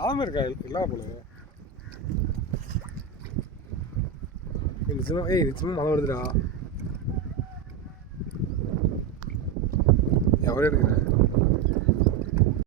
ஆமை இருக்கா இல்லா போல நிச்சயமா மழை வருதுடா எவரே இருக்கிறேன்